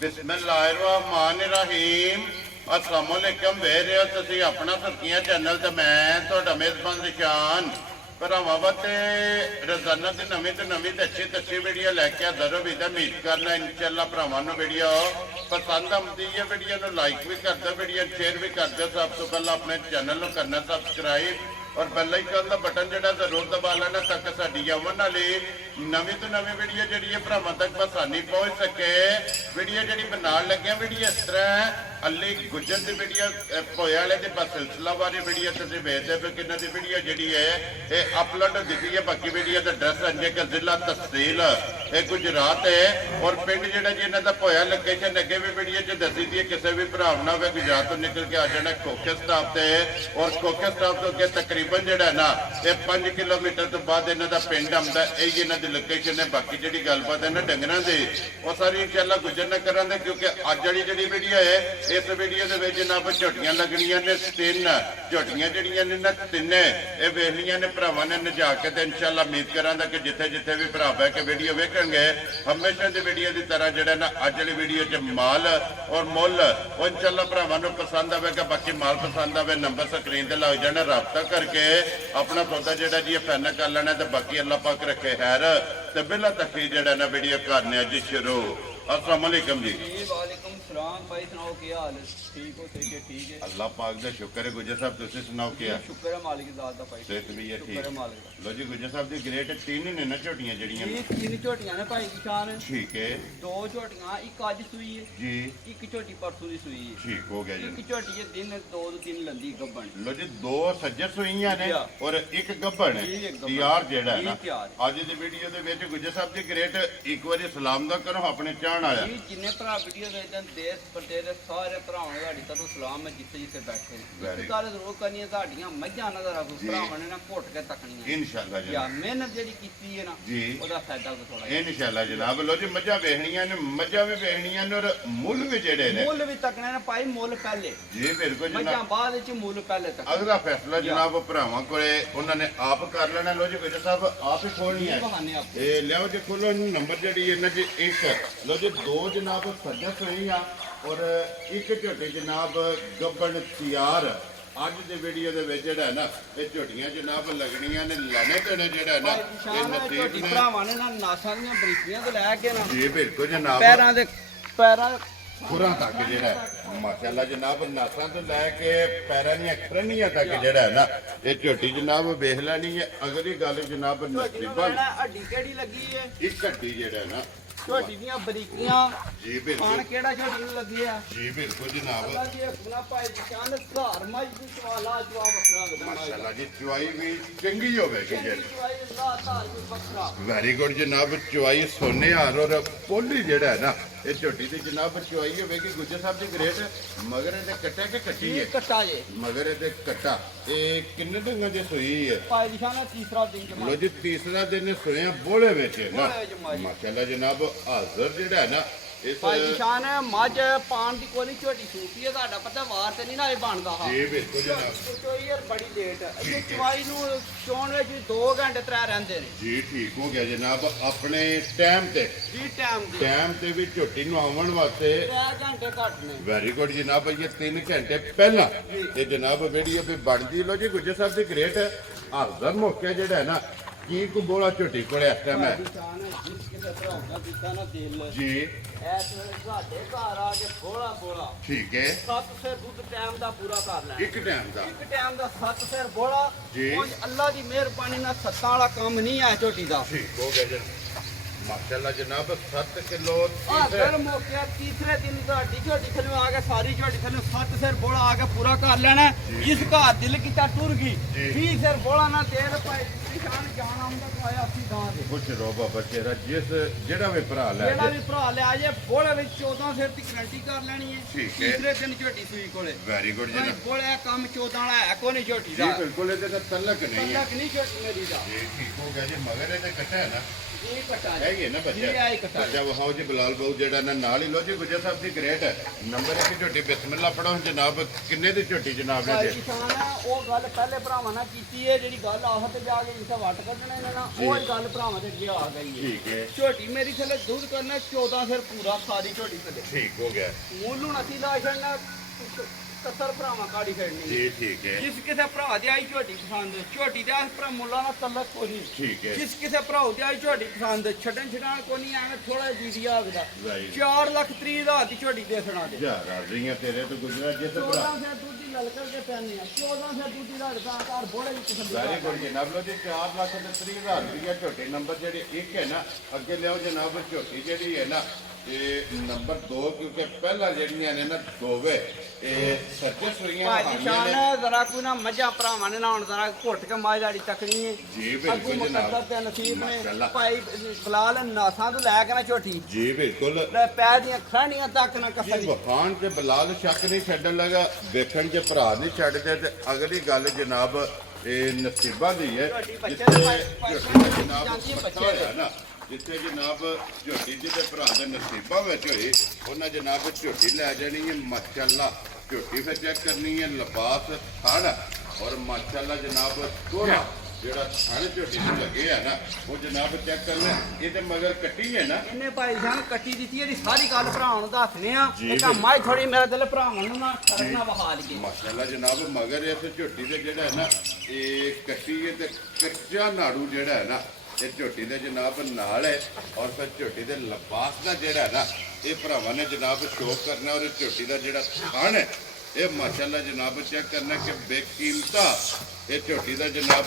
बिस्मिल्लाहिर्रहमानिर्रहीम अस्सलाम वालेकुम वे रहे हो तुसी अपना सुर्खियां चैनल ते मैं तुहाडा मेज़बान निशान भरावां वास्ते रोजाना की नवीं तो नवीं ते अच्छी वीडियो लैके हाज़र हो भी उम्मीद करना इंशाअल्लाह भरावां नूं वीडियो पसंद आती है। वीडियो नूं लाइक भी कर दो, वीडियो शेयर भी कर दो। सब तो पहले अपने चैनल नूं करना सब्सक्राइब और बेल आइकन का बटन जो जरूर दबा लेना ताकि साडी आवन वाली नवीं तो नवीं वीडियो जी भरावां तक आसानी पहुँच सके। वीडियो जी बना लगे वीडियो इस तरह अली गुजर की वीडियो पोए वाले की बस सिलसिलावारी वीडियो तुम वेखते पे कि वीडियो जी है ये अपलोड होती पई है। बाकी वीडियो का एड्रैस अंजे का जिला तहसील ये गुजरात है और पिंड जो जी इन्हों का पोया लोकेशन अगे भी वीडियो च दसी दी है। किसी भी भरा ना हो गुजरात तो निकल के आ जाना खोखे स्टाफ से और खोखे स्टाफ तो अगे तकरीबन जो है ना ये 5 किलोमीटर तो बाद इन्हों का पिंड आता यही इन्हों की लोकेशन है। बाकी जी गलबात है ना डंगर की वो सारी इंशाअल्लाह गुजर न करा क्योंकि अज वाली जी वीडियो है इस वीडियो के जनाब झोटियां लगनियां ने 3 झोटियां जड़ियां ने ना तिने ये वेखलियां ने भरावां ने नजा के तो इंशाअल्लाह उम्मीद करा कि जिथे जिथे भी भरा बह के वीडियो वेखेंगे हमेशा की वीडियो की तरह जो ना अज वाली वीडियो च माल और मुल वो इंशाअल्लाह भरावां नूं पसंद आएगा। बाकी माल पसंद आए नंबर स्क्रीन ते लग जाना रबता करके अपना सौदा जो जी फाइनल कर लेना। तो बाकी अल्लाह पाक रखे खैर तो बिला तक जो ना वीडियो करने जी शुरू। अस्सलाम वालेकुम जी। वालेकुम सलाम भाई सुनाओ क्या हाल है? ठीक हो? ठीक है ठीक है अल्लाह पाक दा शुक्र है। गुजर साहब तुसी सुनाओ क्या? शुक्र है मालिक दा दा भाई सेहत भी है शुक्र ठीक है मालिक दा। लो जी गुजर साहब दी ग्रेट 3 ही ने ना झोटियां जड़ियां ये 3 झोटियां ने भाई की शान ठीक है 2 झोटियां एक आज सूई है जी एक झोटी परसों दी सूई है ठीक हो गया जी। एक झोटी है दिन 2 दिन लंदी गब्बन लो जी 2 सज्जर सुईयां ने जी। और एक गब्बड़ है जी, एक गब्बड़। तैयार जेड़ा है जी, ना तैयार। आज दी वीडियो दे विच गुजर साहब दी ग्रेट एक बारी सलाम दा करो अपने चाहण आया जी जिन्ने भरा वीडियो देखदे देश प्रदेश दे सारे भरावां दा साडी तरफों सलाम है जिथे जिथे बैठे Very ने गल जरूर करनी है साडियां मੱਝਾਂ ना जरा जी। भरावां ने ना घुट के तकणियां इंशाअल्लाह या जनाब मेहनत जेडी कीती है ना जी ओदा फायदा को थोड़ा इंशाअल्लाह जनाब। लो जी मज्झां वेखणियां ने मज्झां भी वेखणियां ने और मुੱਲ भी जेड़े ने मुੱਲ भी तकने ने भाई मुੱਲ पहले जी बिल्कुल मੱਝਾਂ जनाब। ਬਾਅਦ ਵਿੱਚ ਮੁੱਲ ਪਹਿਲੇ ਤੱਕ अगला फैसला जनाब भरावां कोले उन्होंने आप कर लेना। लो जी गुजर साहब आप ही खोलनी है ਬਹਾਨੇ ਆਪ ए लियाओ जी खोलो नंबर जी इन्ना जी एक लो जी 2 जनाब सज्जा सुई आ और एक झोटी जनाब गब्बड़ तैयार अज की वीडियो के है ना ये झोटियां जनाब लगनियां ने लाने देने जेड़ा है ना ये नसीब ਝੋਟੀ ने ਭਰਾਵਾਂ ਨੇ ਨਾ ਨਾਸਾਂ ਦੀਆਂ ਬਰੀਕੀਆਂ ਤੋਂ ਲੈ ਕੇ ਨਾ जी बिल्कुल जनाब ਪੈਰਾਂ ਦੇ ਪੈਰਾਂ खुरां तक जेड़ा माशाअल्लाह जनाब नासां तो लैके पैरां दी खरनियां तक जेड़ा है ना ये झोटी जनाब वेख लैनी है। अगली गल जनाब ਝੋਟੀ ਨੂੰ नसीबा ਲੈਣਾ ਹੱਡੀ ਕਿਹੜੀ ਲੱਗੀ ਹੈ एक हड्डी जेड़ा है ना ਝੋਟੀ ਦੀਆਂ ਬਰੀਕੀਆਂ जी ਖਾਣ बिल्कुल ਕਿਹੜਾ ਝੋਟੀ ਨੂੰ ਲੱਗੀ ਆ जी बिल्कुल जनाब ਅੱਲਾ ਦੀ ਹੁਕਮਨਾ ਭਾਈ ਨਿਸ਼ਾਨ ਘਰ ਮੱਝ ਦੀ ਸਵਾਲਾ ਜਵਾਬ ਵੱਖਰਾ ਲੱਗਦਾ माशाअल्लाह जी चुवाई भी चंगी होगी जी ਚਵਾਈ ਅੱਲਾ ਧਾਰ ਕੋਈ ਵੱਖਰਾ वेरी गुड जनाब। चुवाई सोने हार और पोली जेड़ा है ना ये झोटी की जनाब चुवाई होगी गुजर साहब की ग्रेट मगर ये कट्टे के कट्टी है ਇਹ ਕੱਟਾ ਜੇ मगर ये कट्टा ये किन्ने दिन की सुई है ਭਾਈ ਨਿਸ਼ਾਨ ਤੀਸਰਾ ਦਿਨ ਜਮਾ लो जी तीसरा दिन सोया बोले में है ना बोले विच माई। माशाअल्लाह जनाब हाजिर जेड़ा है ना इस ਭਾਈ ਨਿਸ਼ਾਨ ਮੱਝ ਪਾਣ ਦੀ ਕੋਈ ਝੋਟੀ ਸੂਪੀ ਹੈ ਤੁਹਾਡਾ ਪਤਾ ਵਾਰ ਤੇ ਨਹੀਂ ਨਾ ਇਹ ਬਣਦਾ ਹਾਂ जी बिल्कुल जनाब ਚੋਈ ਯਾਰ ਬੜੀ ਲੇਟ ਹੈ ਇਹ ਚਵਾਈ ਨੂੰ ਚੋਣ ਵਿੱਚ 2 ਘੰਟੇ 3 ਰਹਿੰਦੇ ਨੇ जी ठीक हो गया जनाब अपने टाइम ते ਜੀ ਟਾਈਮ ਦੀ भी झोटी नु आवन वास्ते 3 घंटे घੱਟ ने वेरी गुड जनाब ये 3 घंटे पहला ये जनाब वीडियो भी बनती लो जी गुजर साहब की ग्रेट हाजिर मौके जेड़ा है ना की को बोला झोटी को इस टाइम है ਨਿਸ਼ਾਨ ਜਿਸ ਕਿਸੇ ਤਰ੍ਹਾਂ ਦਾ ਦਿੱਤਾ ਨਾ ਦਿਲ जी ਐਸ ਵੇਲੇ ਸਾਡੇ ਘਰ ਆ ਕੇ ਬੋਲਾ ਬੋਲਾ ठीक है 7 ਸਿਰ ਦੁੱਧ ਟਾਈਮ ਦਾ ਪੂਰਾ ਕਰ ਲੈਣਾ एक टाइम का ਇੱਕ ਟਾਈਮ ਦਾ 7 ਸਿਰ ਬੋਲਾ ਜੀ। ਉਂਝ ਅੱਲਾ ਦੀ ਮਿਹਰਬਾਨੀ ਨਾਲ ਸੱਤਾਂ ਵਾਲਾ ਕੰਮ ਨਹੀਂ ਹੈ ਝੋਟੀ ਦਾ ठीक हो गया जनाब माशाल्लाह जनाब 7 किलो ਹਾਜ਼ਰ ਮੌਕਿਆ ਤੀਸਰੇ ਦਿਨ ਤੁਹਾਡੀ ਝੋਟੀ ਥੱਲੇ ਆ ਕੇ ਸਾਰੀ ਝੋਟੀ ਥੱਲੇ 7 ਸਿਰ ਬੋਲਾ ਆ ਕੇ ਪੂਰਾ ਕਰ ਲੈਣਾ ਜਿਸ ਘਰ ਦਿਲ ਕੀਤਾ ਟੁਰ ਗਈ ਜੀ। 20 ਸਿਰ ਬੋਲਾ ਨਾ ਤੇਲ ਪਾਏ ਨਿਸ਼ਾਨ ਜਾਨ ਆਉਂਦਾ ਤੋਂ ਆਇਆ ਅਸੀਂ ਗਾਂ ਦੇ कुछ रो बाबा तेरा जिस जेड़ा भी भरा ले ਜਿਹੜਾ ਵੀ ਭਰਾ ਲਿਆ ਜੇ ਬੋਲੇ ਵਿੱਚ 14 ਸਿਰ ਦੀ ਗਰੰਟੀ ਕਰ ਲੈਣੀ ਹੈ ਠੀਕ ਹੈ। ਤੀਸਰੇ ਦਿਨ ਝੋਟੀ ਸੂਈ ਕੋਲੇ वेरी गुड ਭਾਈ जनाब ਬੋਲੇ ਕੰਮ 14 ਵਾਲਾ ਹੈ ਕੋਈ ਨਹੀਂ ਝੋਟੀ जी ਦਾ बिल्कुल ये तलक नहीं है ਤੱਕ ਨਹੀਂ ਝੋਟੀ ਮੇਰੀ ਦਾ जी ठीक हो गया जी मगर ये कट्टा है ना ਇਹ ਕਟਾ ਹੈਗੀ ਹੈ ਨਾ ਬੱਚਾ ਜੀ ਆਈ ਕਟਾ ਬੱਚਾ ਵਹਾਓ ਜੀ ਬਲਾਲ ਬਾਊ ਜਿਹੜਾ ਨਾ ਨਾਲ ਹੀ ਲੋ ਜੀ ਗੁੱਜਰ ਸਾਹਿਬ ਦੀ ਗ੍ਰੇਟ ਨੰਬਰ 1 ਝੋਟੀ ਬਿਸਮਿਲ੍ਲਾ ਪੜੋ ਜਨਾਬ ਕਿੰਨੇ ਦੀ ਝੋਟੀ ਜਨਾਬ ਨੇ ਭਾਈ ਜੀ ਕਿਸਾਨ ਆ, ਉਹ ਗੱਲ ਪਹਿਲੇ ਭਰਾਵਾਂ ਨਾਲ ਕੀਤੀ ਹੈ ਜਿਹੜੀ ਗੱਲ ਆਹ ਤੇ ਜਾ ਕੇ ਜਿੱਥੇ ਵੱਟ ਕੱਢਣਾ ਇਹਨਾਂ ਨਾਲ ਉਹ ਹੀ ਗੱਲ ਭਰਾਵਾਂ ਦੇ ਅੱਗੇ ਆ ਗਈ ਹੈ ਠੀਕ ਹੈ ਝੋਟੀ ਮੇਰੀ ਥੱਲੇ ਦੁੱਧ ਕਰਨਾ 14 ਫਿਰ ਪੂਰਾ ਸਾਰੀ ਝੋਟੀ ਥੱਲੇ ਠੀਕ ਹੋ ਗਿਆ ਮੂਲੂ ਅਸੀਂ ਲਾ ਛੱਡਣਾ 70 ਭਰਾਵਾਂ ਕਾੜੀ ਖੜਨੀ ਜੀ ਠੀਕ ਹੈ ਜਿਸ ਕਿਸੇ ਭਰਾ ਦੇ ਆਈ ਝੋਟੀ ਪਸੰਦ ਝੋਟੀ ਦੇ ਆਸ ਭਰਾ ਮੁੱਲਾਂ ਨਾਲ ਤਲਕ ਕੋਈ ਨਹੀਂ ਠੀਕ ਹੈ ਜਿਸ ਕਿਸੇ ਭਰਾ ਦੇ ਆਈ ਝੋਟੀ ਪਸੰਦ ਛੱਡਣ ਛਡਾਣ ਕੋਈ ਨਹੀਂ ਐਵੇਂ ਥੋੜਾ ਜੀਡੀਆ ਆਗਦਾ Right. 4,30,000 ਦੀ ਝੋਟੀ ਦੇ ਸੁਣਾ ਦੇ ਯਾਰ ਰਾਜ਼ੀਆਂ ਤੇਰੇ ਤੋਂ ਗੁਜਰਾ ਜਿਸ 14 ਭਰਾ ਫਿਰ ਦੂਜੀ ਲਲਕਰ ਕੇ ਪੈਣੀ ਆ 14 ਫਿਰ ਦੂਜੀ ਲੜਦਾ ਘਰ ਬੋੜੇ ਵਿੱਚ ਵੈਰੀ ਸੰਭਾਲ ਗੁੱਡ ਜਨਾਬ ਲੋ ਜੀ 4,30,000 ਰੁਪਇਆ ਝੋਟੀ ਨੰਬਰ ਜਿਹੜੇ 1 ਹੈ ਨਾ ਅੱਗੇ ਲਿਆਓ ਜਨਾਬ ਝੋਟੀ ਜਿਹੜੀ ਹੈ ਨਾ ਇਹ ਨੰਬਰ 2 ਕਿਉਂਕਿ ਪਹਿਲਾਂ ਜਿਹੜੀਆਂ ਨੇ ਨਾ ਦੋਵੇ ਇਹ ਸੱਜੇ ਸੁਈਆਂ ਭਾਜੀ ਸ਼ਾਨ ਜ਼ਰਾ ਕੋਈ ਨਾ ਮੱਝਾਂ ਭਰਾਵਾਂ ਨੇ ਨਾ ਹੁਣ ਜ਼ਰਾ ਘੁੱਟ ਕੇ ਮਾਝਾੜੀ ਤੱਕਣੀ ਹੈ ਜੀ ਬਿਲਕੁਲ ਅੱਗੋਂ ਜਨਾਬ ਮੁਕੱਦਰ ਤੇ ਨਸੀਬ ਨੇ ਮਾਸ਼ਾਅੱਲਾ। ਭਾਈ ਬਲਾਲ ਨਾਸਾਂ ਤੋਂ ਲੈ ਕੇ ਨਾ ਝੋਟੀ ਜੀ ਬਿਲਕੁਲ ਲੈ ਪੈਰ ਦੀਆਂ ਖਰਾਣੀਆਂ ਤੱਕ ਨਾ ਜੀ ਕਸਰੀ ਵਫਾਨ ਤੇ ਬਲਾਲ ਸ਼ੱਕ ਨਹੀਂ ਛੱਡਣ ਲੱਗਾ ਵੇਖਣ 'ਚ ਭਰਾ ਨਹੀਂ ਛੱਡਦੇ ਤੇ ਅਗਲੀ ਗੱਲ ਜਨਾਬ ਇਹ ਨਸੀਬਾਂ ਦੀ ਹੈ ਝੋਟੀ ਬੱਚੇ ਜਿੱਥੇ ਦੇ ਝੋਟੀ ਜਨਾਬ ਜਾਂਦੀ ਹੈ ਪੱਕਾ ਬੱਚੇ ਹੋਇਆ ਨਾ ਜਿੱਥੇ ਜਨਾਬ ਝੋਟੀ ਜਿਹਦੇ ਭਰਾ ਦੇ ਨਸੀਬਾਂ ਵਿੱਚ ਹੋਏ ਉਹਨਾਂ ਜਨਾਬ ਝੋਟੀ ਲੈ ਜਾਣੀ ਹੈ ਮਾਸ਼ਾਅੱਲਾ ਝੋਟੀ ਫਿਰ ਚੈੱਕ ਕਰਨੀ ਹੈ ਲਿਬਾਸ ਥਣ ਔਰ ਮਾਸ਼ਾਅੱਲਾ ਜਨਾਬ ਦੋਹਰਾ ਜਿਹੜਾ ਥਣ ਝੋਟੀ ਨੂੰ ਲੱਗੇ ਆ ਨਾ ਉਹ ਜਨਾਬ ਚੈੱਕ ਕਰਨਾ ਇਹ ਤੇ ਮਗਰ ਕੱਟੀ ਹੈ ਨਾ ਇਹਨੇ ਭਾਈ ਜਾਨ ਕੱਟੀ ਦਿੱਤੀ ਇਹਦੀ ਸਾਰੀ ਗੱਲ ਭਰਾਵਾਂ ਨੂੰ ਦੱਸਨੇ ਆ ਜੀ, ਇਹ ਤਾਂ ਮਾਈ ਥੋੜੀ ਮੇਰੇ ਦਿਲ ਭਰਾਵਾਂ ਨੂੰ ਨਾ ਕਰਨਾ ਵਹਾ ਲਈਏ ਮਾਸ਼ਾਅੱਲਾ ਜਨਾਬ ਮਗਰ ਇਸ ਝੋਟੀ ਦੇ ਜਿਹੜਾ ਹੈ ਨਾ ਇਹ ਕੱਟੀ ਹੈ ਤੇ ਕੱਚਾ ਨਾੜੂ ਜਿਹੜਾ ਹੈ ਨਾ ਇਹ ਝੋਟੀ ਦੇ ਜਨਾਬ ਨਾਲ ਹੈ ਔਰ ਫਿਰ ਝੋਟੀ ਦੇ ਲਿਬਾਸ ਦਾ ਜਿਹੜਾ ਹੈ ਨਾ ਇਹ ਭਰਾਵਾਂ ਨੇ ਜਨਾਬ ਸ਼ੋਅ ਕਰਨਾ ਔਰ ਇਹ ਝੋਟੀ ਦਾ ਜਿਹੜਾ ਥਣ ਹੈ ਇਹ ਮਾਸ਼ਾਅੱਲਾ ਜਨਾਬ ਚੈੱਕ ਕਰਨਾ ਕਿ ਬੇਕੀਮਤਾ ਇਹ ਝੋਟੀ ਦਾ ਜਨਾਬ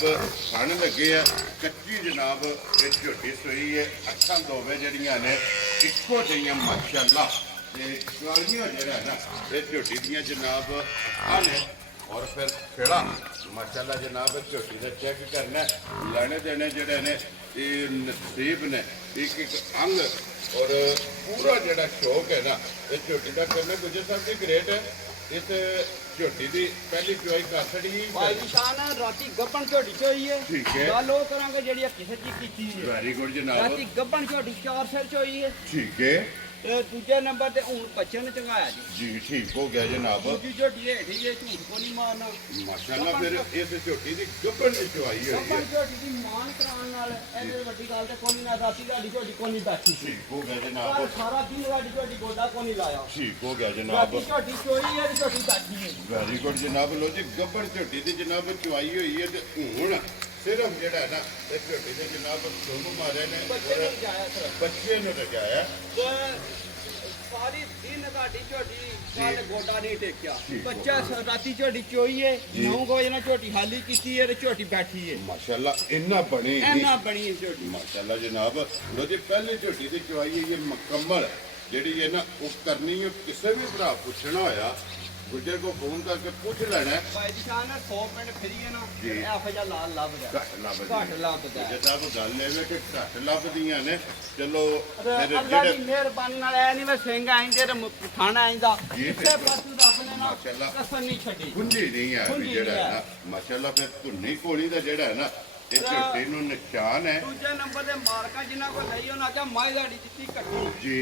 ਥਣ ਲੱਗੇ ਆ ਕੱਚੀ ਜਨਾਬ ਇਹ ਝੋਟੀ ਸੋਈ ਹੈ ਅੱਖਾਂ ਦੋਵੇਂ ਜਿਹੜੀਆਂ ਨੇ ਇੱਕੋ ਜਿਹੀਆਂ ਮਾਸ਼ਾਅੱਲਾ ਤੇ ਕਾਲੀਆਂ ਜਿਹੜਾ ਹੈ ਨਾ ਇਹ ਝੋਟੀ ਦੀਆਂ ਜਨਾਬ ਅੱਖਾਂ ਨੇ ਔਰ ਫਿਰ ਖੇੜਾ ਮਾਸ਼ਾਅੱਲਾ ਜਨਾਬ ਝੋਟੀ ਦਾ ਚੈੱਕ ਕਰਨਾ ਲੈਣੇ ਦੇਣੇ ਜਿਹੜੇ ਨੇ ਇਹ ਨਸੀਬ ਨੇ ਇੱਕ ਇੱਕ ਅੰਗ ਔਰ ਪੂਰਾ ਜਿਹੜਾ ਸ਼ੌਕ ਹੈ ਨਾ ਇਹ ਝੋਟੀ ਦਾ ਕਰਨਾ ਗੁਜਰ ਸਾਹਿਬ ਦੀ ਗ੍ਰੇਟ ਹੈ ਇਸ ਝੋਟੀ ਦੀ ਪਹਿਲੀ ਚੁਆਈ ਕਰ ਛੜੀ ਭਾਈ ਨਿਸ਼ਾਨ ਰਾਤੀ ਗੱਬਣ ਝੋਟੀ ਚੋਈ ਹੈ ਠੀਕ ਹੈ। ਗੱਲ ਉਹ ਕਰਾਂਗੇ ਜਿਹੜੀ ਆ ਕਿਸੇ ਦੀ ਕੀਤੀ ਹੈ ਵੈਰੀ ਗੁੱਡ ਜਨਾਬ ਰਾਤੀ ਗੱਬਣ ਝੋਟੀ 4 ਸਿਰ ਚੋਈ ਹੈ ਠੀਕ ਹੈ ਤੇ ਦੂਜੇ ਨੰਬਰ ਤੇ ਹੁਣ ਬੱਚੇ ਨੇ ਚੰਗਾਇਆ ਜੀ ਜੀ ਠੀਕ ਹੋ ਗਿਆ ਜਨਾਬ ਦੂਜੀ ਝੋਟੀ ਹੇਠੀ ਜੇ ਝੂਠ ਕੋ ਨਹੀਂ ਮਾਰਨਾ ਮਾਸ਼ਾਅੱਲਾ ਫਿਰ ਇਸ ਝੋਟੀ ਦੀ ਗੱਭਣ ਦੀ ਚੁਆਈ ਹੋਈ ਗੱਬਣ ਹੈ ਝੋਟੀ ਦੀ ਮਾਨ ਕਰਾਉਣ ਨਾਲ ਇਹਦੇ ਵੱਡੀ ਗੱਲ ਤੇ ਕੋਈ ਨਾ ਦਾਸੀ ਸਾਡੀ ਝੋਟੀ ਕੋਈ ਨਹੀਂ ਬੈਠੀ ਸੀ ਠੀਕ ਹੋ ਗਿਆ ਪਰ ਜਨਾਬ ਸਾਰਾ ਦਿਨ ਸਾਡੀ ਝੋਟੀ ਗੋਡਾ ਕੋਈ ਨਹੀਂ ਲਾਇਆ ਠੀਕ ਹੋ ਗਿਆ ਜਨਾਬ ਰਾਤੀ ਝੋਟੀ ਚੋਈ ਹੈ ਤੇ ਝੋਟੀ ਬੈਠੀ ਹੈ ਵੈਰੀ ਗੁੱਡ ਜਨਾਬ ਲੋ ਜੀ ਗੱਭਣ ਝੋਟੀ ਦੀ ਜਨਾਬ ਚੁਆਈ ਹੋਈ ਹੈ ਤੇ ਹੁਣ ਸਿਰਫ ਜਿਹੜਾ ਹੈ ਨਾ ਇਹ ਝੋਟੀ ਦੇ ਜਨਾਬ ਸੁੰਮ ਮਾਰੇ ਨੇ ਬੱਚੇ ਨੂੰ ਔਰ ਜਾਇਆ ਸਰ ਬੱਚੇ ਨੂੰ ਰਜਾਇਆ ਤੇ ਸਾਰੀ ਦਿਨ ਸਾਡੀ ਝੋਟੀ ਕੱਲ ਗੋਡਾ ਨਹੀਂ ਟੇਕਿਆ ਠੀਕ ਹੋ ਬੱਚਾ ਰਾਤੀ ਝੋਟੀ ਚੋਈ ਹੈ ਜੀ। 9 ਵਜੇ ਨਾਲ ਝੋਟੀ ਹਾਲੀ ਕੀਤੀ ਹੈ ਤੇ ਝੋਟੀ ਬੈਠੀ ਹੈ ਮਾਸ਼ਾਅੱਲਾ ਇੰਨਾ ਬਣੇ ਐਨਾ ਬਣੀ ਹੈ ਝੋਟੀ ਮਾਸ਼ਾਅੱਲਾ ਜਨਾਬ ਲੋ ਜੀ ਪਹਿਲੀ ਝੋਟੀ ਦੀ ਚੁਆਈ ਹੈ ਇਹ ਮੁਕੰਮਲ ਜਿਹੜੀ ਹੈ ਨਾ ਉਹ ਕਰਨੀ ਹੈ ਕਿਸੇ ਵੀ ਭਰਾ ਪੁੱਛਣਾ ਹੋਇਆ ਗੁੱਜਰ ਕੋ ਫੋਨ ਕਰਕੇ ਪੁੱਛ ਲੈਣਾ ਹੈ। ਭਾਈ ਜੀ ਸਾਨ 100 ਮਿੰਟ ਫਰੀਏ ਨਾ ਜੀ। ਇਹੋ ਜਿਹਾ ਲਾਲ ਲੱਭ ਗਿਆ ਘੱਟ ਲੱਭਦੀਆਂ ਘੱਟ ਲੱਭਦਾ ਜੇ ਸਾਹਿਬ ਗੱਲ ਇਹ ਵੇ ਕਿ ਘੱਟ ਲੱਭਦੀਆਂ ਨੇ ਚਲੋ ਤੇ ਮੇਰੇ ਅੱਲਾ ਦੀ ਜਿਹੜੇ ਮਿਹਰਬਾਨੀ ਨਾਲ ਐ ਨਹੀਂ ਮੈਂ ਸਿੰਘ ਆਇੰਦੇ ਤੇ ਖਾਣਾ ਆਇੰਦਾ ਜੀ, ਇੱਥੇ ਪਾਸੂ ਰੱਬ ਨੇ ਨਾ ਮਾਸ਼ਾਅੱਲਾ। ਕਸਰ ਨਹੀਂ ਛੱਡੀ ਕੁੰਜੀ ਨਹੀਂ ਹੈ ਵੀ ਕੁੰਜੀ ਜਿਹੜਾ ਨਹੀਂ ਹੈ ਨਾ ਮਾਸ਼ਾਅੱਲਾ ਫਿਰ ਧੁੰਨੀ ਕੋਲੀ ਦਾ ਜਿਹੜਾ ਹੈ ਨਾ ਇਹ ਝੋਟੀ ਨੂੰ ਨਿਸ਼ਾਨ ਹੈ ਦੂਜੇ ਨੰਬਰ ਦੇ ਮਾਲਕਾਂ ਜਿਨ੍ਹਾਂ ਕੋਲ ਲਈ ਉਹਨਾਂ ਆਖਿਆ ਮਾਈ ਦਾੜੀ ਦਿੱਤੀ ਕੱਟੀ ਜੀ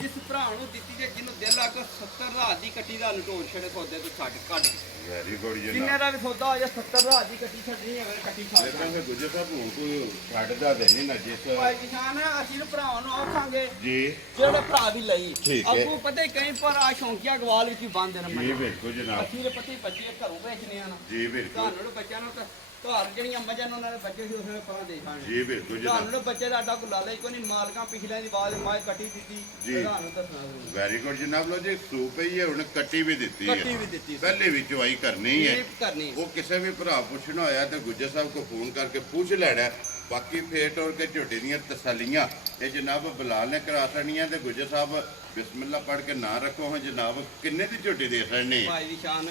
ਜਿਸ ਭਰਾ ਨੂੰ ਦਿੱਤੀ ਜੇ ਜਿਹਨੂੰ ਦਿਲ ਆ ਕੇ 70,000 ਦੀ ਕੱਟੀ ਦਾ ਲਟੋਣ ਛੜੇ ਸੌਦੇ ਤੋਂ ਛੱਡ ਕੱਢ ਵੈਰੀ ਗੁੱਡ ਕਿੰਨੇ ਜਨਾਬ ਦਾ ਵੀ ਸੌਦਾ ਹੋ ਜਾ 70,000 ਦੀ ਕੱਟੀ ਛੱਡਣੀ ਅਗਰ ਕੱਟੀ ਛੱਡ ਲੇਕਿਨ ਫਿਰ ਗੁੱਜਰ ਸਾਹਿਬ ਹੁਣ ਕੋਈ ਛੱਡਦਾ ਤੇ ਨਹੀਂ ਨਾ ਜਿਸ ਭਾਈ ਕਿਸਾਨ ਅਸੀਂ ਨੂੰ ਭਰਾਵਾਂ ਨੂੰ ਆਖਾਂਗੇ ਜੀ ਜਿਹੜੇ ਭਰਾ ਵੀ ਲਈ ਠੀਕ ਹੈ। ਅੱਗੋਂ ਪਤਾ ਹੀ ਕਈ ਪਰ ਆ ਸ਼ੌਂਕੀਆ ਗਵਾਲ ਵਿੱਚ ਹੀ ਬੰਦ ਨੇ ਜੀ ਮੰਨ ਬਿਲਕੁਲ ਜਨਾਬ ਅਸੀਂ ਦੇ ਪਤੀ ਬੱਚੇ ਘਰੋਂ ਵੇਚਨੇ ਆ ਨਾ ਜੀ ਬਿਲਕੁਲ ਤੁਹਾਨੂੰ ਬੱਚਿਆਂ ਨੂੰ ਤਾਂ ਘਰ ਜਿਹੜੀਆਂ ਮੱਝਾਂ ਨੇ ਉਹਨਾਂ ਦੇ ਬੱਚੇ ਸੀ ਉਸਨੇ ਪਰਾਂ ਦੇ ਖਾਣੇ ਜੀ ਬਿਲਕੁਲ ਜਨਾਬ ਤੁਹਾਨੂੰ ਬੱਚੇ ਦਾ ਆਡਾ ਕੋ ਲਾਲਾ ਹੀ ਕੋਈ ਨਹੀਂ ਮਾਲਕਾਂ ਪਿਛਲੇ ਦੀ ਆਵਾਜ਼ ਮਾਂ ਕੱਟੀ ਦਿੱਤੀ ਜੀ। ਤੁਹਾਨੂੰ ਦੱਸਣਾ ਜ਼ਰੂਰੀ। ਵੈਰੀ ਗੁੱਡ ਜਨਾਬ ਲੋ ਜੀ ਸੂਪ ਹੀ ਹੈ ਹੁਣ ਕੱਟੀ ਵੀ ਦਿੱਤੀ ਕੱਟੀ ਹੈ ਵੀ ਦਿੱਤੀ ਸੀ। ਪਹਿਲੇ ਵੀ ਚੁਆਈ ਕਰਨੀ ਹੈ ਇਹ ਕਰਨੀ ਉਹ ਕਿਸੇ ਵੀ ਭਰਾ ਪੁੱਛਣਾ ਹੋਇਆ ਤੇ ਗੁੱਜਰ ਸਾਹਿਬ ਕੋ ਫੋਨ ਕਰਕੇ ਪੁੱਛ ਲੈਣਾ ਹੈ। ਬਾਕੀ ਫੇਟ ਔਰ ਕੇ ਝੋਟੀ ਦੀਆਂ ਤਸੱਲੀਆਂ ਇਹ ਜਨਾਬ ਬਲਾਲ ਨੇ ਕਰਾ ਦੇਣੀਆਂ ਤੇ ਗੁੱਜਰ ਸਾਹਿਬ ਬਿਸਮਿਲ੍ਲਾ ਪੜ੍ਹ ਕੇ ਨਾਂ ਰੱਖੋ ਹਾਂ ਜਨਾਬ ਕਿੰਨੇ ਦੀ ਝੋਟੀ ਦੇ ਦੇਣੀ ਭਾਈ ਦੀ ਸ਼ਾਨ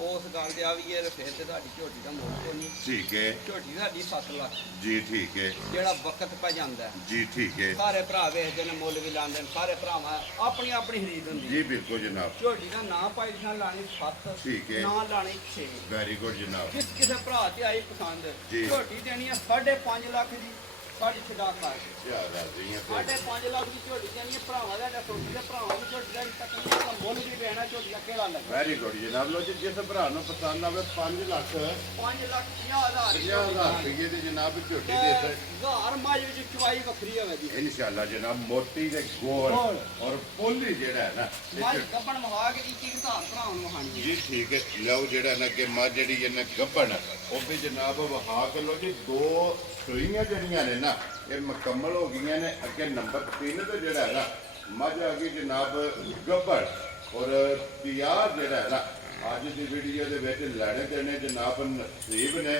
ਉਸ ਗੱਲ ਤੇ ਆ ਵੀ ਇਹ ਫਿਰ ਤੇ ਤੁਹਾਡੀ ਝੋਟੀ ਦਾ ਮੁੱਲ ਕੋਈ ਨਹੀਂ ਠੀਕ ਹੈ ਝੋਟੀ ਸਾਡੀ 7 ਲੱਖ ਜੀ ਠੀਕ ਹੈ ਜਿਹੜਾ ਵਕਤ ਪੈ ਜਾਂਦਾ ਹੈ। ਜੀ ਠੀਕ ਹੈ ਸਾਰੇ ਭਰਾ ਵੇਚਦੇ ਨੇ ਮੁੱਲ ਵੀ ਲਾਉਂਦੇ ਨੇ ਸਾਰੇ ਭਰਾਵਾਂ ਆਪਣੀ ਆਪਣੀ ਖਰੀਦ ਹੁੰਦੀ ਜੀ ਬਿਲਕੁਲ ਜਨਾਬ ਝੋਟੀ ਦਾ ਨਾਂ ਭਾਈ ਨਾਲ ਲਾਣੀ 7 ਠੀਕ ਹੈ। ਨਾਂ ਲਾਣੀ 6 ਵੈਰੀ ਗੁੱਡ ਜਨਾਬ ਜਿਸ ਕਿਸੇ ਭਰਾ ਤੇ ਆਈ ਪਸੰਦ ਜੀ। ਝੋਟੀ ਦੇਣੀ ਆ 5.5 ਲੱਖ ਦੀ ਸਾਡੀ ਛਡਾ ਕਰ ਕਿਆ ਰਾਜ਼ੀਆਂ ਤੇ 5.5 ਲੱਖ ਦੀ ਝੋਟੀ ਦੇਣੀ ਹੈ ਭਰਾਵਾਂ ਦਾ ਸੋਚੀ ਦੇ ਭਰਾਵਾਂ ਦੀ ਝੋਟੀ ਦਾ ਤਕਰੀਬਨ ਦਾ ਮੁੱਲ ਵੀ ਰਹਿਣਾ ਝੋਟੀ ਦਾ ਕਿਹੜਾ ਲੱਗਾ ਵੈਰੀ ਗੁੱਡ ਜਨਾਬ ਲੋ ਜੀ ਜਿਸ ਭਰਾ ਨੂੰ ਪਸੰਦ ਆਵੇ 5 ਲੱਖ 5,50,000 ਰੁਪਏ ਦੀ ਜਨਾਬ ਝੋਟੀ ਦੇ ਦਿੱਤੇ ਘਰ ਮਾਜ ਵਿੱਚ ਚਵਾਈ ਵੱਖਰੀ ਹੋਵੇ ਜੀ ਇਨਸ਼ਾਅੱਲਾ ਜਨਾਬ ਮੋਟੀ ਦੇ ਗੋਲ ਗੋਲ। ਔਰ ਪੋਲੀ ਜਿਹੜਾ ਹੈ ਨਾ ਇਹ ਮਾਜ ਝੋਟੀ- ਗੱਬਣ ਮਹਾ ਕੇ ਇੱਕ ਧਾਰ ਭਰਾਵਾਂ ਨੂੰ ਵਹਾਣੀ ਜੀ ਠੀਕ ਹੈ ਲਓ ਜਿਹੜਾ ਨਾ ਕਿ ਮੱਝ ਜਿਹੜੀ ਹੈ ਨਾ ਗੱਭਣ ਉਹ ਵੀ ਜਨਾਬ ਵਹਾ ਕੇ ਲੋ ਜੀ 2 ਸੂਈਆਂ ਜਿਹੜੀਆਂ ਨੇ ਨਾ ਇਹ ਮੁਕੰਮਲ ਹੋ ਗਈਆਂ ਨੇ ਅੱਗੇ ਨੰਬਰ 3 ਤੇ ਜਿਹੜਾ ਹੈ ਨਾ ਮੱਝ ਆ ਗਈ ਜਨਾਬ ਗੱਭਣ ਔਰ ਤਿਆਰ ਜਿਹੜਾ ਹੈ ਨਾ ਅੱਜ ਦੀ ਵੀਡੀਓ ਦੇ ਵਿੱਚ ਲੈਣੇ ਦੇਣੇ ਜਨਾਬ ਨਸੀਬ ਨੇ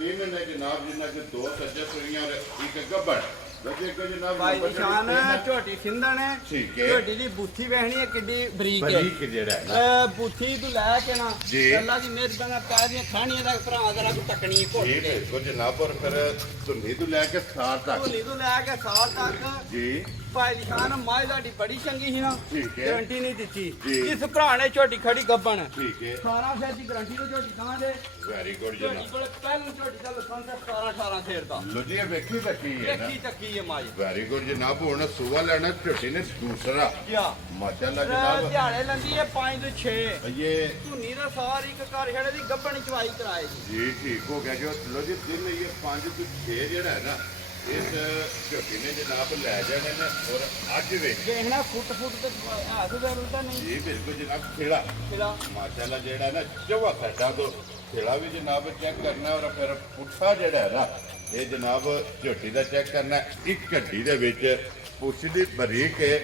3 ਨੇ ਜਨਾਬ ਜਿਨ੍ਹਾਂ ਚ 2 ਸੱਜੇ ਸੂਈਆਂ ਔਰ ਇੱਕ ਗੱਭਣ ਵਜੇ ਕੋ ਜਨਾਬ ਭਾਈ ਨੰਬਰ ਨਿਸ਼ਾਨ ਜਿਹੜੀ ਝੋਟੀ ਸਿੰਧਣ ਹੈ ਠੀਕ ਹੈ। ਝੋਟੀ ਦੀ ਬੁੱਥੀ ਵਹਿਣੀ ਹੈ ਕਿੱਡੀ ਬਰੀਕ ਹੈ ਬਰੀਕ ਜਿਹੜਾ ਹੈ ਨਾ ਬੁੱਥੀ ਤੋਂ ਲੈ ਕੇ ਨਾ ਜੀ। ਅੱਲਾ ਦੀ ਮਿਹਰਬਾਨੀ ਪੈਰ ਦੀਆਂ ਖਾਣੀਆਂ ਦਾ ਭਰਾ ਜ਼ਰਾ ਕੋ ਤੱਕਣੀ ਘੁੱਟ ਇਹ ਕੇ ਬਿਲਕੁਲ ਜਨਾਬ ਔਰ ਫਿਰ ਧੁੰਨੀ ਤੋਂ ਲੈ ਕੇ ਸਾਰ ਤੱਕ ਧੋਨੀ ਤੋਂ ਲੈ ਕੇ ਸਾਲ ਤੱਕ ਜੀ ਭਾਈ ਨਿਸ਼ਾਨ ਮਾਈ ਤੁਹਾਡੀ ਬੜੀ ਚੰਗੀ ਸੀ ਨਾ ਠੀਕ ਹੈ। ਗਾਰੰਟੀ ਨਹੀਂ ਦਿੱਤੀ ਜੀ। ਇਸ ਭਰਾ ਨੇ ਝੋਟੀ ਖੜੀ ਗੱਬਣ ਠੀਕ ਹੈ 18 ਫੇਰ ਦੀ ਗਾਰੰਟੀ ਤੋਂ ਝੋਟੀ ਕਹਾਂ ਦੇ ਵੈਰੀ ਗੁੱਡ ਝੋਟੀ ਜਨਾਬ ਕੋਲ ਪਹਿਲਾਂ ਝੋਟੀ ਦਾ ਲਾਇਸੈਂਸ ਹੈ 18 ਫੇਰ ਦਾ ਲੁਧੀਆ ਵੇਖੀ ਬੱਚੀ ਹੈ ਨਾ ਦੇਖੀ ਚੱਕੀ ਹੈ ਮਾਈ ਵੈਰੀ ਗੁੱਡ ਜਨਾਬ ਹੁਣ ਸੂਆ ਲੈਣਾ ਝੋਟੀ ਨੇ ਦੂਸਰਾ ਕਿਆ ਮਾਸ਼ਾਅੱਲਾ ਜਨਾਬ ਦਿਹਾੜੇ ਲੰਦੀ ਹੈ 5 ਤੋਂ 6 ਇਹ ਧੁੰਨੀ ਦਾ ਸਾਰੀ ਇੱਕ ਘਰ ਛੜੇ ਦੀ ਗੱਬਣ ਚਵਾਈ ਕਰਾਏ ਜੀ ਜੀ ਠੀਕ ਹੋ ਗਿਆ ਜੋ ਲੋ ਜੀ ਦਿਨ ਇਹ 5 ਤੋਂ 6 ਜਿਹੜਾ ਹੈ ਨਾ ਇਸ ਝੋਟੀ ਨੇ ਜਨਾਬ ਲੈ ਜਾਣੇ ਨੇ ਔਰ ਅੱਜ ਵੇਖ ਦੇਖਣਾ ਫੁੱਟ ਤੇ ਹੱਥ ਦਾ ਰੁੱਦਾ ਨਹੀਂ ਜੀ ਬਿਲਕੁਲ ਜਨਾਬ ਖੇੜਾ ਕਿਲਾ ਮਾਸ਼ਾਅੱਲਾ ਜਿਹੜਾ ਨਾ ਚਵਾ ਸਾਡਾ ਤੋਂ ਖੇੜਾ ਵੀ ਜਨਾਬ ਚੈੱਕ ਕਰਨਾ ਔਰ ਫਿਰ ਪੁੱਠਾ ਜਿਹੜਾ ਹੈ ਨਾ ਇਹ ਜਨਾਬ ਝੋਟੀ ਦਾ ਚੈੱਕ ਕਰਨਾ ਇੱਕ ਘੱਟੀ ਦੇ ਵਿੱਚ ਪੁੱਛ ਦੀ ਬਰੀਕ ਹੈ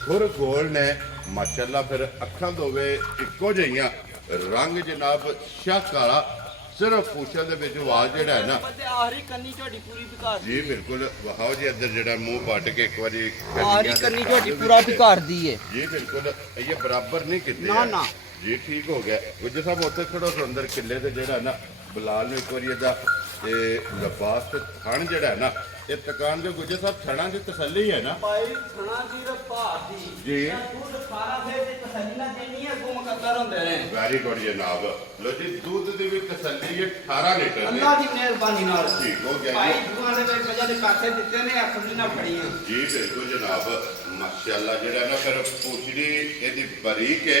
ਖੁਰ ਗੋਲ ਨੇ ਮਾਸ਼ਾਅੱਲਾ ਫਿਰ ਅੱਖਾਂ ਦੋਵੇਂ ਇੱਕੋ ਜਿਹੀਆਂ ਰੰਗ ਜਨਾਬ ਸ਼ਾਹ ਕਾਲਾ ਸਿਰਫ ਪੁੱਛਾਂ ਦੇ ਵਿੱਚ ਵਾਲ ਜਿਹੜਾ ਹੈ ਨਾ ਤੇ ਆਹਰੀ ਕੰਨੀ ਝੋਟੀ ਪੂਰੀ ਵਿਕਾਰ ਜੀ ਬਿਲਕੁਲ ਵਹਾਓ ਜੀ ਅੰਦਰ ਜਿਹੜਾ ਮੂੰਹ ਪੱਟ ਕੇ ਇੱਕ ਵਾਰੀ ਆਹਰੀ ਕੱਢੀਆਂ ਕੰਨੀ ਤੇ ਝੋਟੀ ਪੂਰਾ ਵਿਕਾਰ ਦੀ ਏ ਜੀ ਬਿਲਕੁਲ ਇਹ ਬਰਾਬਰ ਨਹੀਂ ਕੀਤੇ ਨਾ, ਆ। ਨਾ। ਜੀ ਠੀਕ ਹੋ ਗਿਆ ਗੁੱਜਰ ਸਾਹਿਬ ਉੱਥੇ ਖੜੋ ਤੋਂ ਅੰਦਰ ਕਿੱਲੇ ਤੇ ਜਿਹੜਾ ਨਾ ਬਲਾਲ ਨੂੰ ਇੱਕ ਵਾਰੀ ਇਹਦਾ ਤੇ ਲਿਬਾਸ ਤੇ ਥਣ ਜਿਹੜਾ ਹੈ ਨਾ ਇਹ ਤਕਾਨ ਦੇ ਗੁੱਜਰ ਸਾਹਿਬ ਥਣਾਂ ਦੀ ਤਸੱਲੀ ਹੈ ਨਾ ਭਾਈ ਥਣਾ ਦੀ ਰਫਤਾਰ ਦੀ ਜੀ। ਇਹ ਦੁੱਧ ਸਾਰਾ ਫੇਰ ਤੇ ਤਸੱਲੀ ਨਾ ਦੇਣੀ ਹੈ ਗੁੰਮ ਕਰਦਾ ਹੁੰਦੇ ਨੇ ਵੈਰੀ ਗੁੱਡ ਜਨਾਬ ਲੋ ਜੀ ਦੁੱਧ ਦੀ ਵੀ ਤਸੱਲੀ ਹੈ 18 ਲੀਟਰ ਦੀ ਅੱਲਾ ਦੀ ਮਿਹਰਬਾਨੀ ਨਾਲ ਠੀਕ ਹੋ ਗਿਆ ਭਾਈ ਜੀ ਦੁਆਲੇ ਦੇ ਵਜ੍ਹਾ ਦੇ ਕਾਸੇ ਦਿੱਤੇ ਨੇ ਅਸਲੀ ਨਾ ਫੜੀਆਂ ਜੀ ਬਿਲਕੁਲ ਜਨਾਬ ਮਾਸ਼ਾਅੱਲਾ ਜਿਹੜਾ ਨਾ ਫਿਰ ਪੁੱਛੜੀ ਇਹਦੀ ਬਰੀਕ ਹੈ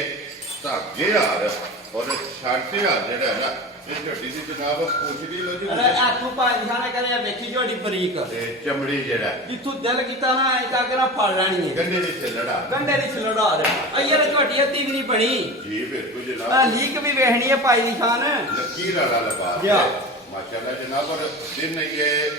ਧਾਗੇ ਹਾਰ ਔਰ ਛਾਂਟੇ ਹਾਰ ਜਿਹੜਾ ਹੈ ਨਾ ਇਹ ਝੋਟੀ ਦੀ ਜਨਾਬ ਪੁੱਛੜੀ ਲੋ ਜੀ ਅਰੇ ਆਖੂ ਭਾਈ ਨਿਸ਼ਾਨ ਕਰਿਆ ਵੇਖੀ ਝੋਟੀ ਬਰੀਕ ਤੇ ਚਮੜੀ ਜਿਹੜਾ ਹੈ, ਜਿੱਥੋਂ ਦਿਲ ਕੀਤਾ ਨਾ ਐ ਕਰਕੇ ਨਾ ਫੜ ਲੈਣੀ ਹੈ ਗੰਢੇ ਦੀ ਛਿੱਲੜਾ ਗੰਡੇ ਦੀ ਛਲੜਾ ਦੇ ਅయ్యਰ ਝੋਟੀ ਅੱਧੀ ਵੀ ਨਹੀਂ ਬਣੀ ਜੀ ਬਿਲਕੁਲ ਆ ਜਨਾਬ ਲੀਕ ਵੀ ਵੇਖਣੀ ਹੈ ਭਾਈ ਨਿਸ਼ਾਨ ਲਕੀਰ ਵਾਲਾ ਲਬਾਸ ਜੀ। ਹੈ ਮਾਸ਼ਾਅੱਲਾ ਜਨਾਬ ਔਰ ਦਿਨ ਇਹ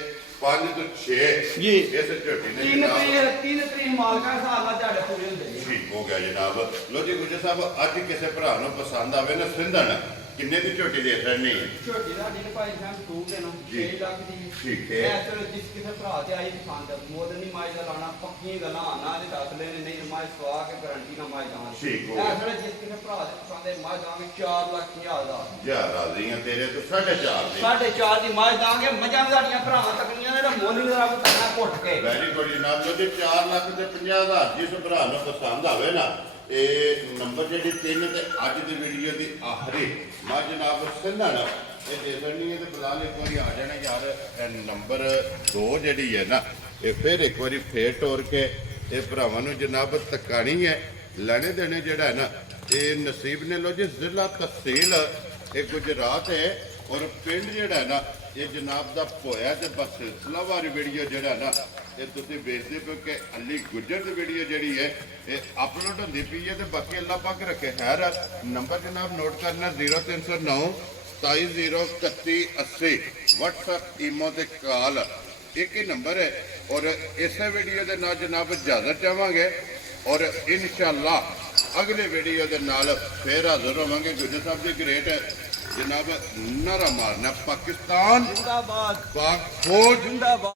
5 ਤੋਂ 6 ਜੀ। ਇਸ ਝੋਟੀ ਨੇ ਜਨਾਬ ਤਿੰਨ ਤਰੀਕ ਮਾਲਕਾਂ ਦੇ ਹਿਸਾਬ ਨਾਲ ਝਾੜੇ ਪੂਰੇ ਹੁੰਦੇ ਨੇ ਠੀਕ ਹੋ ਗਿਆ ਜਨਾਬ ਲੋ ਜੀ ਗੁੱਜਰ ਸਾਹਿਬ ਅੱਜ ਕਿਸੇ ਭਰਾ ਨੂੰ ਪਸੰਦ ਆਵੇ ਨਾ ਸਿੰਧਣ ਕਿੰਨੇ ਦੀ ਝੋਟੀ ਦੇ ਸਕਣੀ ਹੈ ਝੋਟੀ ਦਾ ਦਿਨ ਭਾਈ ਸਾਹਿਬ ਤੂੰ ਦੇ ਨਾ ਜੀ। 6 ਲੱਖ ਦੀ ਠੀਕ ਹੈ। ਐ ਚਲੋ ਜਿਸ ਕਿਸੇ ਭਰਾ ਤੇ ਆਈ ਪਸੰਦ ਮੋਦ ਨਹੀਂ ਮਾਈ ਦਾ ਲਾਣਾ ਪੱਕੀਆਂ ਗੱਲਾਂ ਨਾ ਦੇ ਦੱਸ ਲੈਣੇ ਨਹੀਂ ਮਾਈ ਸਵਾ ਕੇ ਗਾਰੰਟੀ ਨਾਲ ਮਾਈ ਦਾਂ ਠੀਕ ਹੋ ਐ ਗਿਆ। ਚਲੋ ਜਿਸ ਕਿਸੇ ਭਰਾ ਦੇ ਪਸੰਦ ਹੈ ਮਾਈ ਦਾਂਗੇ 4 ਲੱਖ 50 ਦਾ ਜਾ ਰਾਜ਼ੀਆਂ ਤੇਰੇ ਤੋਂ 4.5 ਦੀ 4.5 ਦੀ ਮਾਈ ਦਾਂਗੇ ਮੱਝਾਂ ਸਾਡੀਆਂ ਭਰਾਵਾਂ ਤੱਕਣੀਆਂ ਜਿਹੜਾ ਮੁੱਲ ਨਹੀਂ ਰੱਬ ਕਰਨਾ ਘੁੱਟ ਕੇ ਵੈਰੀ ਗੁੱਡ ਜਨਾਬ ਲੋ ਜੀ 4 ਲੱਖ ਤੇ 50,000 ਜਿਸ ਭਰਾ ਨੂੰ ਪਸੰਦ ਆਵੇ ਨਾ ਇਹ ਨੰਬਰ ਜਿਹੜੀ 3 ਤੇ ਅੱਜ ਦੀ ਵੀਡੀਓ ਦੀ ਆਖਰੀ ਮਾ ਜਨਾਬ ਸਿੰਧਣ ਇਹ ਦੇ ਦੇਣੀ ਹੈ ਤੇ ਬਲਾਲ ਇੱਕ ਵਾਰੀ ਆ ਜਾਣਾ ਯਾਰ ਇਹ ਨੰਬਰ 2 ਜਿਹੜੀ ਹੈ ਨਾ ਇਹ ਫਿਰ ਇੱਕ ਵਾਰੀ ਫੇਰ ਟੋਰ ਕੇ ਇਹ ਭਰਾਵਾਂ ਨੂੰ ਜਨਾਬ ਤਕਾਣੀ ਹੈ ਲੈਣੇ ਦੇਣੇ ਜਿਹੜਾ ਹੈ ਨਾ ਇਹ ਨਸੀਬ ਨੇ ਲੋ ਜੀ ਜ਼ਿਲ੍ਹਾ ਤਹਿਸੀਲ ਇਹ ਗੁਜਰਾਤ ਹੈ ਔਰ ਪਿੰਡ ਜਿਹੜਾ ਹੈ ਨਾ ਇਹ ਜਨਾਬ ਦਾ ਭੋਇਆ ਤੇ ਬਸ ਸਿਲਸਿਲਾਵਾਰ ਵੀਡੀਓ ਜਿਹੜਾ ਨਾ ਇਹ ਤੁਸੀਂ ਵੇਖਦੇ ਪਏ ਕਿ ਅਲੀ ਗੁੱਜਰ ਦੀ ਵੀਡੀਓ ਜਿਹੜੀ ਹੈ ਇਹ ਅਪਲੋਡ ਹੁੰਦੀ ਪਈ ਹੈ ਤੇ ਬਾਕੀ ਅੱਲਾ ਪਾਕ ਰੱਖੇ ਖੈਰ ਨੰਬਰ ਜਨਾਬ ਨੋਟ ਕਰਨਾ 0309 270380 WhatsApp ਈਮੋ ਤੇ ਕਾਲ ਇੱਕ ਹੀ ਨੰਬਰ ਹੈ ਔਰ ਇਸੇ ਵੀਡੀਓ ਦੇ ਨਾਲ ਜਨਾਬ ਇਜਾਜ਼ਤ ਚਾਹਾਂਗੇ ਔਰ ਇਨਸ਼ਾਅੱਲਾ ਅਗਲੇ ਵੀਡੀਓ ਦੇ ਨਾਲ ਫੇਰ ਹਾਜ਼ਰ ਹੋਵਾਂਗੇ ਗੁੱਜਰ ਸਾਹਿਬ ਦੀ ਗ੍ਰੇਟ ਜਨਾਬ ਨਾਰਾ ਮਾਰਨਾ ਪਾਕਿਸਤਾਨ ਜਿੰਦਾਬਾਦ ਪਾਕ ਫੌਜ ਜਿੰਦਾਬਾਦ